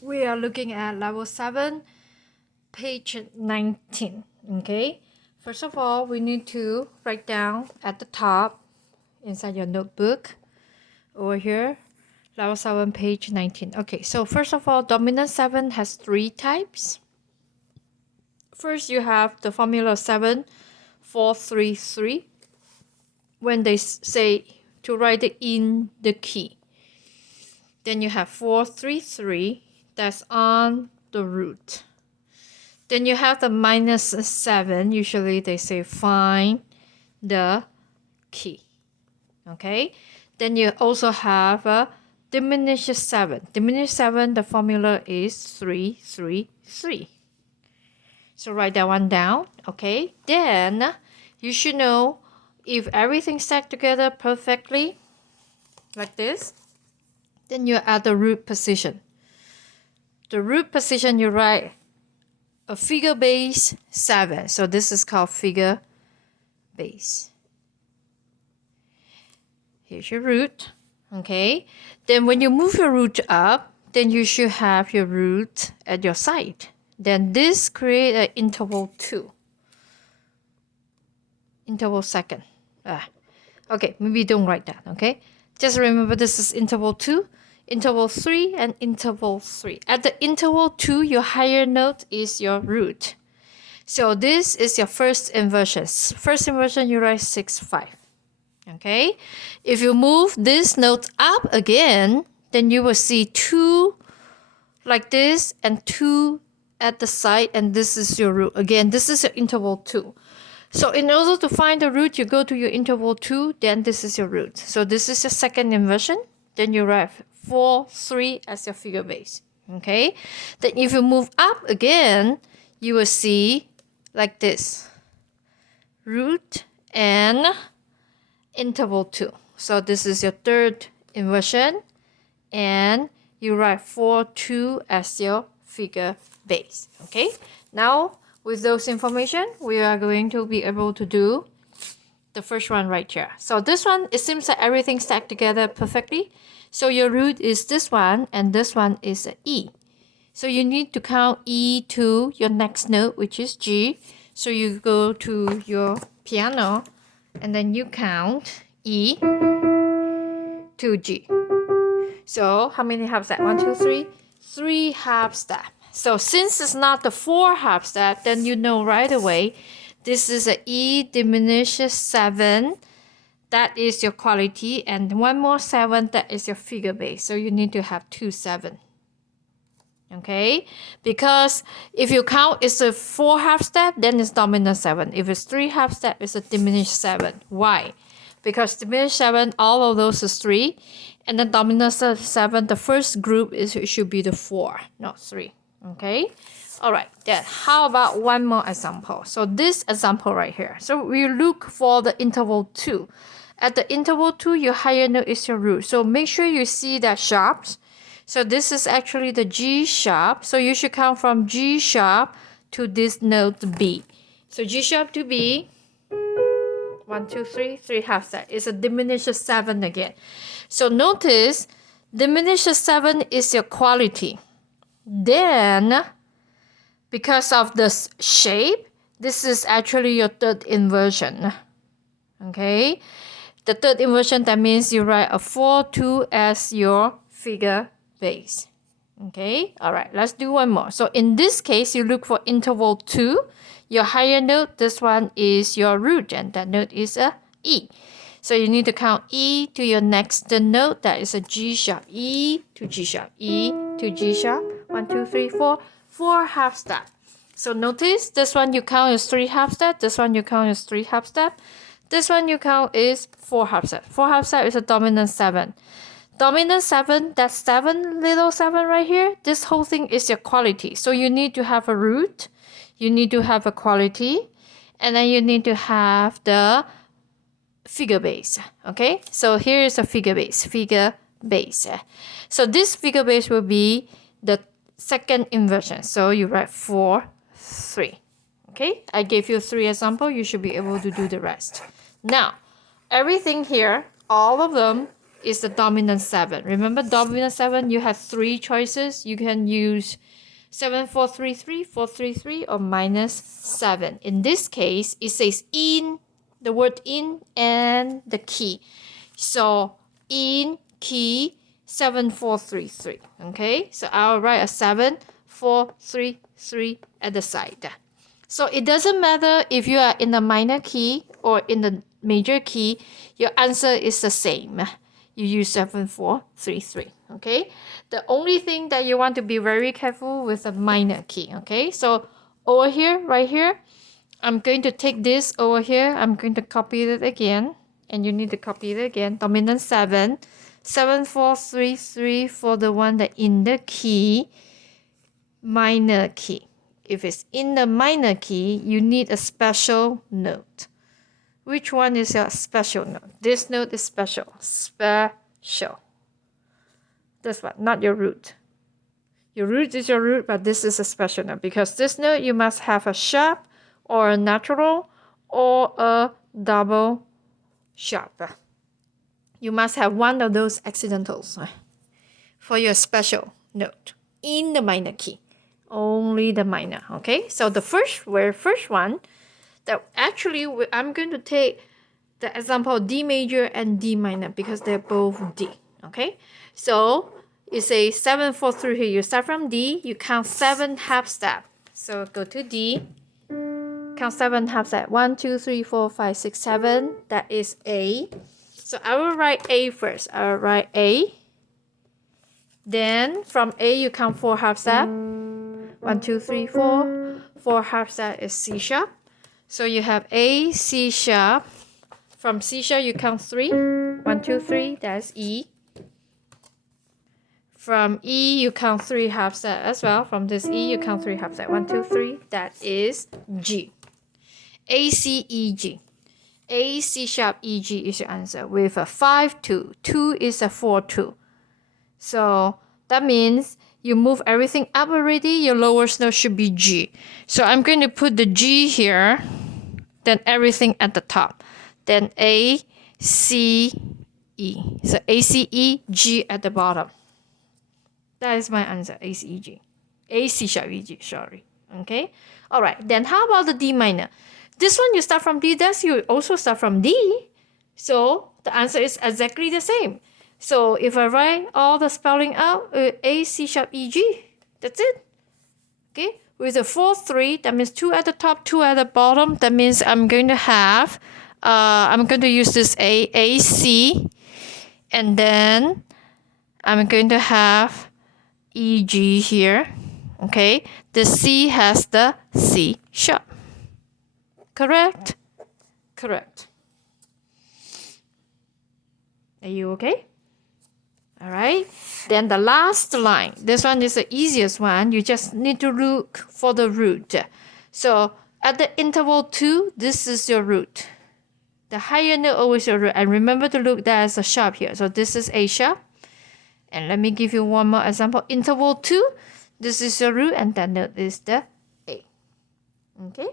We are looking at level 7, page 19. Okay, first of all, we need to write down at the top inside your notebook over here, level 7, page 19. Okay, so first of all, dominant 7 has 3 types. First, you have the formula 7, 4, 3, 3. When they say to write it in the key, then you have 4, 3, 3. That's on the root. Then you have the minus 7. Usually they say find the key. Okay. Then you also have a diminished 7. Diminished 7, the formula is 3, 3, 3. So write that one down. Okay. Then you should know if everything stacked together perfectly, like this, then you're at the root position. The root position, you write a figure base 7. So this is called figure base. Here's your root. Okay. Then when you move your root up, then you should have your root at your side. Then this create an interval 2. Interval second. Okay, maybe don't write that. Okay. Just remember this is interval 2. Interval 3 and interval 3. At the interval 2, your higher node is your root. So this is your first inversion. First inversion, you write 6, 5. Okay? If you move this node up again, then you will see 2 like this and 2 at the side, and this is your root. Again, this is your interval 2. So in order to find the root, you go to your interval 2, then this is your root. So this is your second inversion. Then you write 4, 3 as your figure base. Okay? Then if you move up again, you will see like this. Root and interval 2. So this is your third inversion. And you write 4, 2 as your figure base. Okay? Now, with those information, we are going to be able to do the first one right here. So this one, it seems that everything stacked together perfectly. So your root is this one, and this one is an E. So you need to count E to your next note, which is G. So you go to your piano, and then you count E to G. So how many half step? 1, 2, 3. 3 half step. So since it's not the 4 half step, then you know right away this is a E diminished 7. That is your quality, and one more 7, that is your figure base. So you need to have 2, 7. Okay, because if you count it's a 4 half step, then it's dominant 7. If it's 3 half step, it's a diminished 7. Why? Because diminished 7, all of those is 3, and then dominant 7, the first group should be the 4, not 3. Okay. All right, then how about one more example? So this example right here. So we look for the interval 2. At the interval 2, your higher note is your root. So make sure you see that sharps. So this is actually the G sharp. So you should count from G sharp to this note B. So G sharp to B, 1, 2, 3, 3 half step. It's a diminished 7 again. So notice, diminished 7 is your quality. Then, because of the shape, this is actually your third inversion. Okay, the third inversion, that means you write a 4, 2 as your figure base. Okay, all right, let's do one more. So in this case, you look for interval 2. Your higher note, this one is your root, and that note is a E. So you need to count E to your next note, that is a G sharp. E to G sharp, E to G sharp. 1, 2, 3, 4. 4 half step. So notice this one you count is 3 half step. This one you count is 3 half step. This one you count is 4 half step. 4 half step is a dominant 7. Dominant 7, that 7 little 7 right here, this whole thing is your quality. So you need to have a root, you need to have a quality, and then you need to have the figure base. Okay, so here is a figure base. So this figure base will be the second inversion. So you write 4, 3. Okay, I gave you 3 examples. You should be able to do the rest. Now, everything here, all of them is the dominant 7. Remember dominant 7, you have 3 choices. You can use 7, 4, 3, 3, 4, 3, 3, or minus 7. In this case, it says in, the word in, and the key. So in key 7, 4, 3, 3. Okay, so I'll write a 7, 4, 3, 3 at the side. So it doesn't matter if you are in the minor key or in the major key, your answer is the same. You use 7, 4, 3, 3. Okay, the only thing that you want to be very careful with the minor key. Okay, so over here, right here, I'm going to take this over here. I'm going to copy it again, and you need to copy it again. Dominant 7, 7, 4, 3, 3 for the one that in the key, minor key. If it's in the minor key, you need a special note. Which one is your special note? This note is special. Special. This one, not your root. Your root is your root, but this is a special note. Because this note, you must have a sharp or a natural or a double sharp. You must have one of those accidentals for your special note in the minor key. Only the minor, okay? So the first one, that actually I'm going to take the example D major and D minor because they're both D, okay? So you say 7, 4, 3 here. You start from D, you count 7 half step. So go to D, count 7 half step. 1, 2, 3, 4, 5, 6, 7. That is A. So I will write A first. I will write A. Then from A you count 4 half step. 1, 2, 3, 4. 4 half step is C sharp. So you have A, C sharp. From C sharp you count 3. 1, 2, 3. That's E. From E you count 3 half step as well. From this E you count 3 half step. 1, 2, 3. That is G. A, C, E, G. A, C sharp, E, G is your answer with a 5, 2. 2 is a 4, 2. So that means you move everything up already. Your lowest note should be G. So I'm going to put the G here, then everything at the top. Then A, C, E. So A, C, E, G at the bottom. That is my answer, A, C, E, G. A, C sharp, E, G, sorry. Okay? All right, then how about the D minor? This one you start from D, that's you also start from D. So the answer is exactly the same. So if I write all the spelling out, A, C sharp, E, G, that's it. Okay, with a 4, 3, that means 2 at the top, 2 at the bottom. That means I'm going to have, I'm going to use this A, C, and then I'm going to have E, G here. Okay, the C has the C sharp. Correct? Correct. Are you okay? All right, then the last line. This one is the easiest one. You just need to look for the root. So at the interval 2, this is your root. The higher note always your root. And remember to look, there's a sharp here. So this is A sharp. And let me give you one more example. Interval 2, this is your root, and that note is the A. Okay?